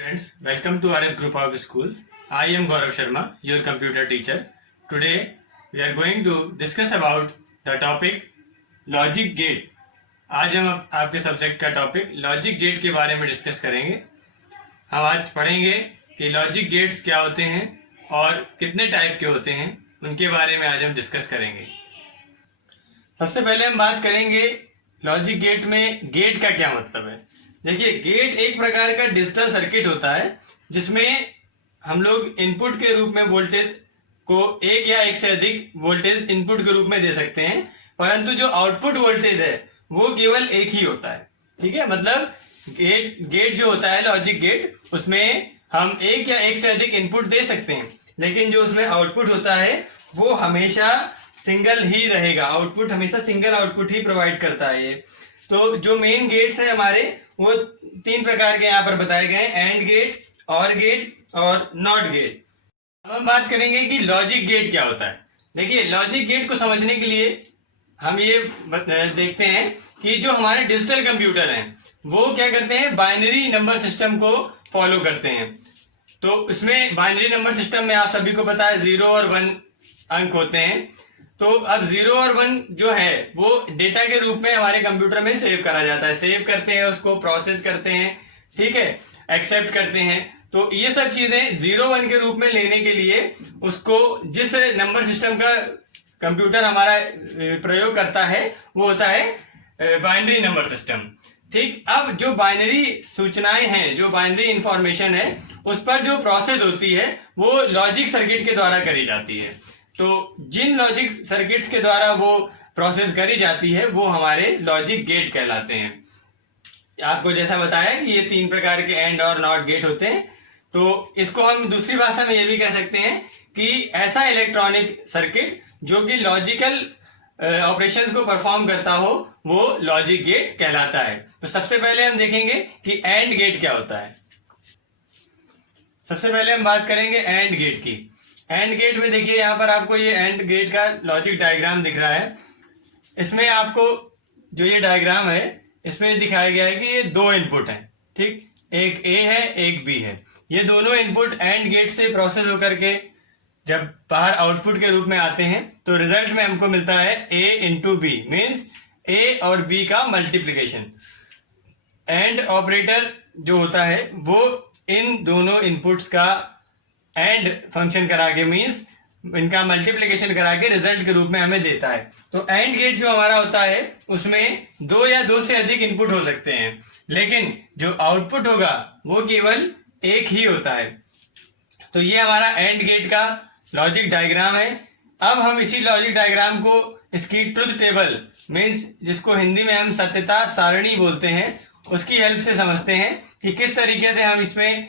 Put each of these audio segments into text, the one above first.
Friends, welcome to RS Group of Schools. I am Gaurav Sharma, your computer teacher. Today, we are going to discuss about the topic Logic Gate. आज हम आपके subject का topic logic gate के बारे में discuss करेंगे। हम आज पढ़ेंगे कि लॉजिक गेट्स क्या होते हैं और कितने टाइप के होते हैं, उनके बारे में आज हम डिस्कस करेंगे। सबसे पहले हम बात करेंगे लॉजिक गेट में गेट का क्या मतलब है। देखिए, गेट एक प्रकार का डिजिटल सर्किट होता है जिसमें हम लोग इनपुट के रूप में वोल्टेज को एक या एक से अधिक वोल्टेज इनपुट के रूप में दे सकते हैं, परंतु जो आउटपुट वोल्टेज है वो केवल एक ही होता है। ठीक है, मतलब गेट जो होता है लॉजिक गेट, उसमें हम एक या एक से अधिक इनपुट दे सकते हैं, लेकिन जो उसमें आउटपुट होता है वो हमेशा सिंगल ही रहेगा। आउटपुट हमेशा सिंगल आउटपुट ही प्रोवाइड करता है ये। तो जो मेन गेट्स हैं हमारे, वो तीन प्रकार के यहाँ पर बताए गए हैं: एंड गेट, और गेट और नॉट गेट। अब हम बात करेंगे कि लॉजिक गेट क्या होता है। देखिए, लॉजिक गेट को समझने के लिए हम ये देखते हैं कि जो हमारे डिजिटल कंप्यूटर हैं वो क्या करते हैं, बाइनरी नंबर सिस्टम को फॉलो करते हैं। तो इसमें बाइनरी नंबर सिस्टम में आप सभी को पता है 0 और 1 अंक होते हैं। तो अब 0 और 1 जो है वो डेटा के रूप में हमारे कंप्यूटर में सेव करा जाता है। सेव करते हैं, उसको प्रोसेस करते हैं, ठीक है, एक्सेप्ट करते हैं। तो ये सब चीजें 0-1 के रूप में लेने के लिए उसको जिस नंबर सिस्टम का कंप्यूटर हमारा प्रयोग करता है वो होता है बाइनरी नंबर सिस्टम। ठीक, अब जो बाइनरी सूचनाएं हैं, जो बाइनरी इंफॉर्मेशन है, उस पर जो प्रोसेस होती है वो लॉजिक सर्किट के द्वारा करी जाती है। तो जिन लॉजिक सर्किट्स के द्वारा वो प्रोसेस करी जाती है वो हमारे लॉजिक गेट कहलाते हैं। आपको जैसा बताया कि ये तीन प्रकार के एंड और नॉट गेट होते हैं। तो इसको हम दूसरी भाषा में ये भी कह सकते हैं कि ऐसा इलेक्ट्रॉनिक सर्किट जो कि लॉजिकल ऑपरेशंस को परफॉर्म करता हो वो लॉजिक गेट कहलाता है। तो सबसे पहले हम देखेंगे कि एंड गेट क्या होता है। सबसे पहले हम बात करेंगे एंड गेट की। एंड गेट में देखिए, यहाँ पर आपको ये एंड गेट का लॉजिक डायग्राम दिख रहा है। इसमें आपको जो ये डायग्राम है इसमें दिखाया गया है कि ये दो इनपुट हैं। ठीक, एक ए है, एक बी है। ये दोनों इनपुट एंड गेट से प्रोसेस होकर के जब बाहर आउटपुट के रूप में आते हैं तो रिजल्ट में हमको मिलता है ए इंटू बी, मीन्स ए और बी का मल्टीप्लीकेशन। एंड ऑपरेटर जो होता है वो इन दोनों इनपुट्स का एंड फंक्शन करा के, मीन्स इनका मल्टीप्लीकेशन करा के रिजल्ट के रूप में हमें देता है। तो एंड गेट जो हमारा होता है उसमें दो या दो से अधिक इनपुट हो सकते हैं, लेकिन जो आउटपुट होगा वो केवल एक ही होता है। तो ये हमारा एंड गेट का लॉजिक डायग्राम है। अब हम इसी लॉजिक डायग्राम को इसकी ट्रुथ टेबल, मीन्स जिसको हिंदी में हम सत्यता सारणी बोलते हैं, उसकी हेल्प से समझते हैं कि किस तरीके से हम इसमें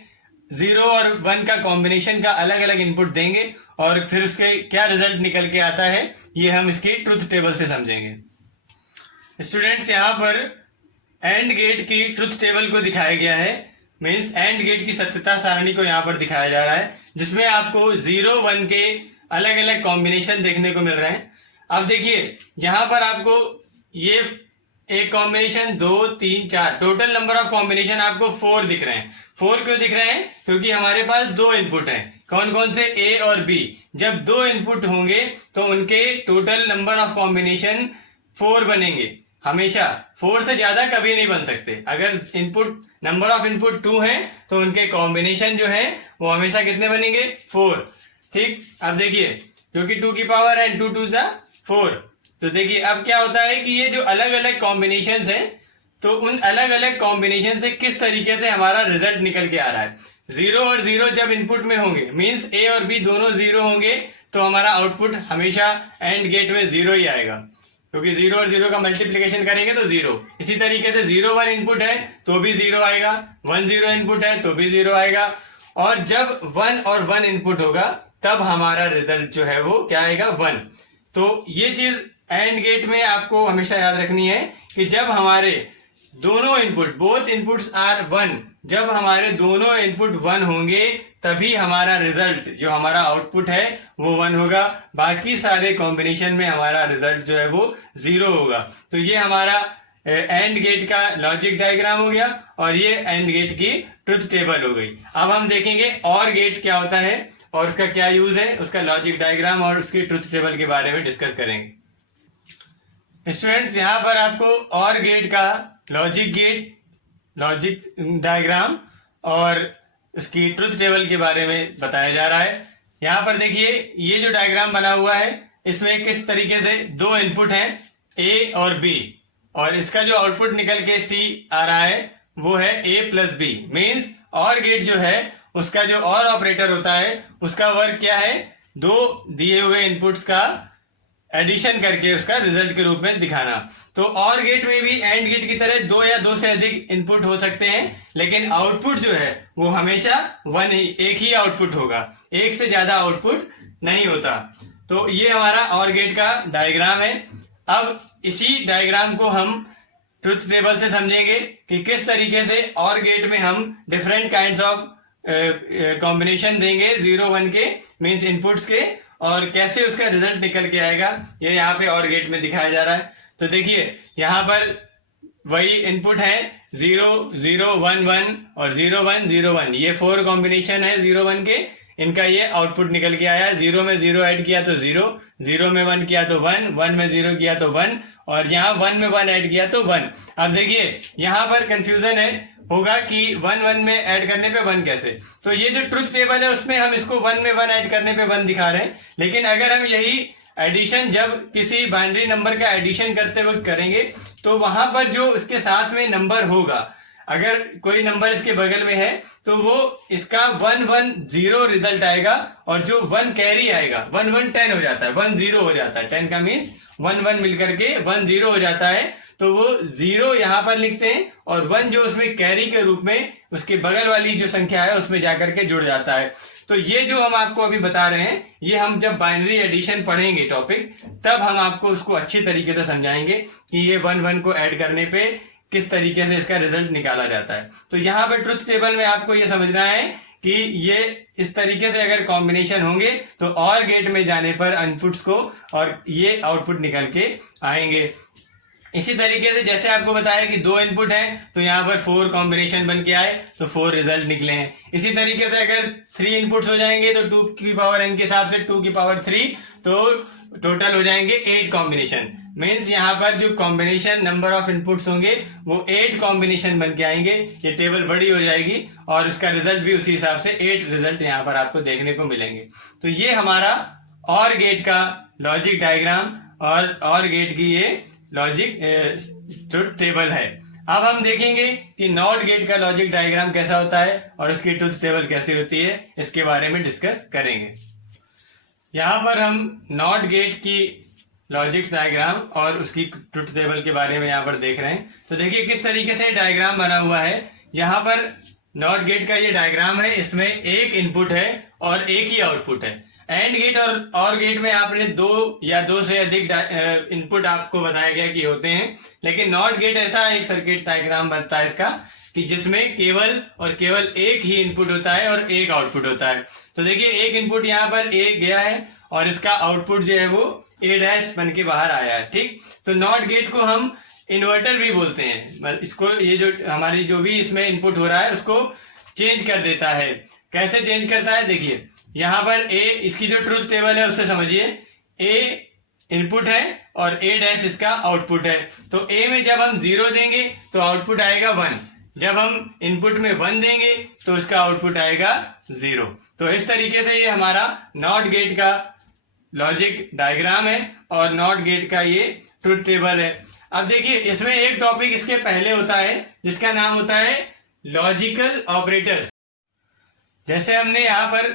0 और 1 का कॉम्बिनेशन का अलग अलग इनपुट देंगे और फिर उसके क्या रिजल्ट निकल के आता है, ये हम इसकी ट्रुथ टेबल से समझेंगे। स्टूडेंट्स, यहाँ पर एंड गेट की ट्रुथ टेबल को दिखाया गया है, मीन्स एंड गेट की सत्यता सारणी को यहाँ पर दिखाया जा रहा है, जिसमें आपको 0-1 के अलग अलग कॉम्बिनेशन देखने को मिल रहे हैं। अब देखिए, यहाँ पर आपको ये एक combination, 2, 3, 4, total number of combination आपको 4 दिख रहे हैं। 4 क्यों दिख रहे हैं? क्योंकि हमारे पास दो इनपुट हैं। कौन कौन से? ए और बी। जब दो इनपुट होंगे तो उनके टोटल नंबर ऑफ कॉम्बिनेशन 4 बनेंगे। हमेशा 4 से ज्यादा कभी नहीं बन सकते। अगर इनपुट नंबर ऑफ इनपुट 2 है तो उनके कॉम्बिनेशन जो है वो हमेशा कितने बनेंगे? 4। ठीक, अब देखिए, क्योंकि 2 की पावर है, 2 2 जा 4। तो देखिए अब क्या होता है कि ये जो अलग अलग कॉम्बिनेशंस हैं, तो उन अलग अलग कॉम्बिनेशन से किस तरीके से हमारा रिजल्ट निकल के आ रहा है। 0 और 0 जब इनपुट में होंगे, मींस ए और बी दोनों 0 होंगे, तो हमारा आउटपुट हमेशा एंड गेट में 0 ही आएगा, क्योंकि 0 और 0 का मल्टीप्लीकेशन करेंगे तो 0। इसी तरीके से 0-1 इनपुट है तो भी 0 आएगा, 1-0 इनपुट है तो भी 0 आएगा, और जब 1 और 1 इनपुट होगा तब हमारा रिजल्ट जो है वो क्या आएगा? 1। तो ये चीज एंड गेट में आपको हमेशा याद रखनी है कि जब हमारे दोनों इनपुट, बोथ इनपुट्स आर 1, जब हमारे दोनों इनपुट 1 होंगे तभी हमारा रिजल्ट, जो हमारा आउटपुट है, वो 1 होगा। बाकी सारे कॉम्बिनेशन में हमारा रिजल्ट जो है वो 0 होगा। तो ये हमारा एंड गेट का लॉजिक डायग्राम हो गया और ये एंड गेट की ट्रुथ टेबल हो गई। अब हम देखेंगे और गेट क्या होता है और उसका क्या यूज है, उसका लॉजिक डायग्राम और उसकी ट्रुथ टेबल के बारे में डिस्कस करेंगे। स्टूडेंट्स, यहाँ पर आपको और गेट का लॉजिक डायग्राम और उसकी ट्रुथ टेबल के बारे में बताया जा रहा है। यहाँ पर देखिए, ये जो डायग्राम बना हुआ है इसमें किस तरीके से दो इनपुट हैं ए और बी, और इसका जो आउटपुट निकल के सी आ रहा है वो है ए प्लस बी। मीन्स और गेट जो है उसका जो और ऑपरेटर होता है उसका वर्क क्या है, दो दिए हुए इनपुट्स का एडिशन करके उसका रिजल्ट के रूप में दिखाना। तो और गेट में भी एंड गेट की तरह दो या दो से अधिक इनपुट हो सकते हैं, लेकिन आउटपुट जो है वो हमेशा एक ही आउटपुट होगा, एक से ज्यादा आउटपुट नहीं होता। तो ये हमारा और गेट का डायग्राम है। अब इसी डायग्राम को हम ट्रुथ टेबल से समझेंगे कि किस तरीके से और गेट में हम डिफरेंट काइंड्स ऑफ कॉम्बिनेशन देंगे 0 1 के मीन्स इनपुट्स के, और कैसे उसका रिजल्ट निकल के आएगा ये यहाँ पे और गेट में दिखाया जा रहा है। तो देखिए, यहाँ पर वही इनपुट है 0 0 1 1 और 0 1 0 1, ये 4 कॉम्बिनेशन है 0 1 के। इनका ये आउटपुट निकल के आया, 0 में 0 ऐड किया तो 0, 0 में 1 किया तो 1, 1 में 0 किया तो 1, और यहाँ 1 में 1 ऐड किया तो 1। अब देखिए यहाँ पर कंफ्यूजन होगा कि 1 1 में ऐड करने पे 1 कैसे। तो ये जो ट्रुथ टेबल है उसमें हम इसको 1 में 1 ऐड करने पे 1 दिखा रहे हैं, लेकिन अगर हम यही एडिशन जब किसी बाइनरी नंबर का एडिशन करते वक्त करेंगे तो वहां पर जो इसके साथ में नंबर होगा, अगर कोई नंबर इसके बगल में है तो वो इसका 1 1 0 रिजल्ट आएगा, और जो 1 कैरी आएगा 1 1 10 हो जाता है, 1 0 हो जाता है, 10 का मीन्स 1 1 मिलकर के 1 0 हो जाता है। तो वो 0 यहां पर लिखते हैं और 1 जो उसमें कैरी के रूप में उसके बगल वाली जो संख्या है उसमें जाकर के जुड़ जाता है। तो ये जो हम आपको अभी बता रहे हैं ये हम जब बाइनरी एडिशन पढ़ेंगे टॉपिक, तब हम आपको उसको अच्छी तरीके से समझाएंगे कि ये 1 1 को ऐड करने पे किस तरीके से इसका रिजल्ट निकाला जाता है। तो यहाँ पे ट्रुथ टेबल में आपको ये समझना है कि ये इस तरीके से अगर कॉम्बिनेशन होंगे तो और गेट में जाने पर इनपुट्स को और ये आउटपुट निकल के आएंगे। इसी तरीके से जैसे आपको बताया कि 2 इनपुट हैं तो यहाँ पर 4 कॉम्बिनेशन बन के आए तो 4 रिजल्ट निकले हैं। इसी तरीके से अगर 3 इनपुट्स हो जाएंगे तो 2 की पावर n के हिसाब से 2 की पावर 3, तो टोटल हो जाएंगे 8 कॉम्बिनेशन। मीन्स यहाँ पर जो कॉम्बिनेशन नंबर ऑफ इनपुट्स होंगे वो 8 कॉम्बिनेशन बन के आएंगे। ये टेबल बड़ी हो जाएगी और उसका रिजल्ट भी उसी हिसाब से 8 रिजल्ट यहाँ पर आपको देखने को मिलेंगे। तो ये हमारा और गेट का लॉजिक डायग्राम और गेट की ये लॉजिक ट्रुथ टेबल है। अब हम देखेंगे कि नॉट गेट का लॉजिक डायग्राम कैसा होता है और उसकी ट्रुथ टेबल कैसी होती है, इसके बारे में डिस्कस करेंगे। यहाँ पर हम नॉट गेट की लॉजिक डायग्राम और उसकी ट्रुथ टेबल के बारे में यहाँ पर देख रहे हैं। तो देखिए किस तरीके से डायग्राम बना हुआ है। यहाँ पर नॉट गेट का ये डायग्राम है, इसमें एक इनपुट है और एक ही आउटपुट है। एंड गेट और गेट में आपने 2 या 2 से अधिक इनपुट आपको बताया गया कि होते हैं, लेकिन नॉट गेट ऐसा एक सर्किट डायग्राम बनता है इसका कि जिसमें केवल एक ही इनपुट होता है और एक आउटपुट होता है। तो देखिए एक इनपुट यहाँ पर ए गया है और इसका आउटपुट जो है वो ए डैश बन के बाहर आया है, ठीक। तो नॉट गेट को हम इन्वर्टर भी बोलते हैं। इसको ये जो हमारी जो भी इसमें इनपुट हो रहा है उसको चेंज कर देता है। कैसे चेंज करता है, देखिए यहाँ पर ए, इसकी जो ट्रुथ टेबल है उससे समझिए, ए इनपुट है और ए डैश इसका आउटपुट है। तो ए में जब हम 0 देंगे तो आउटपुट आएगा 1, जब हम इनपुट में 1 देंगे तो इसका आउटपुट आएगा 0। तो इस तरीके से ये हमारा नॉट गेट का लॉजिक डायग्राम है और नॉट गेट का ये ट्रुथ टेबल है। अब देखिए इसमें एक टॉपिक इसके पहले होता है जिसका नाम होता है लॉजिकल ऑपरेटर्स। जैसे हमने यहाँ पर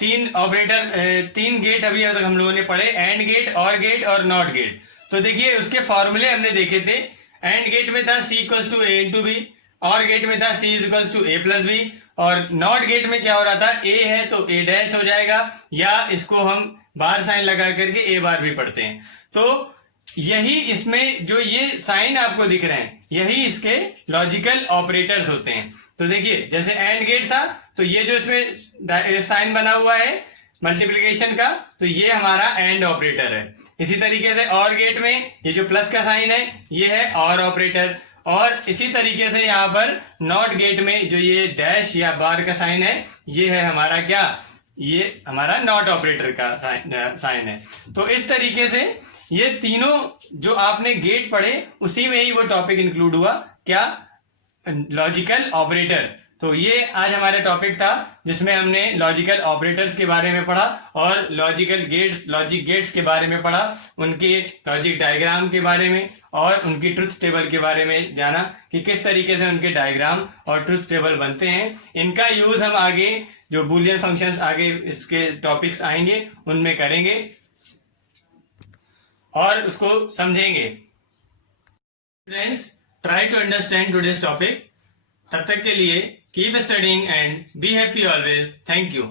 3 गेट अभी तक हम लोगों ने पढ़े, एंड गेट और नॉट गेट। तो देखिए उसके फॉर्मूले हमने देखे थे। एंड गेट में था C = A × B, और गेट में था C = A + B, और नॉट गेट में क्या हो रहा था, A है तो A डैश हो जाएगा, या इसको हम बार साइन लगा करके A बार भी पढ़ते हैं। तो यही इसमें जो ये साइन आपको दिख रहे हैं यही इसके लॉजिकल ऑपरेटर्स होते हैं। तो देखिए जैसे एंड गेट था तो ये जो इसमें साइन बना हुआ है मल्टीप्लिकेशन का, तो ये हमारा एंड ऑपरेटर है। इसी तरीके से और गेट में ये जो प्लस का साइन है ये है और ऑपरेटर, और इसी तरीके से यहाँ पर नॉट गेट में जो ये डैश या बार का साइन है ये है हमारा क्या, ये हमारा नॉट ऑपरेटर का साइन है। तो इस तरीके से ये तीनों जो आपने गेट पढ़े उसी में ही वो टॉपिक इंक्लूड हुआ, क्या, लॉजिकल ऑपरेटर। तो ये आज हमारे टॉपिक था जिसमें हमने लॉजिकल ऑपरेटर्स के बारे में पढ़ा और लॉजिक गेट्स के बारे में पढ़ा, उनके लॉजिक डायग्राम के बारे में और उनकी ट्रुथ टेबल के बारे में जाना कि किस तरीके से उनके डायग्राम और ट्रुथ टेबल बनते हैं। इनका यूज हम आगे जो बूलियन फंक्शंस आगे इसके टॉपिक्स आएंगे उनमें करेंगे और उसको समझेंगे। Friends, try to understand today's topic. तब तक के लिए keep studying and be happy always. Thank you.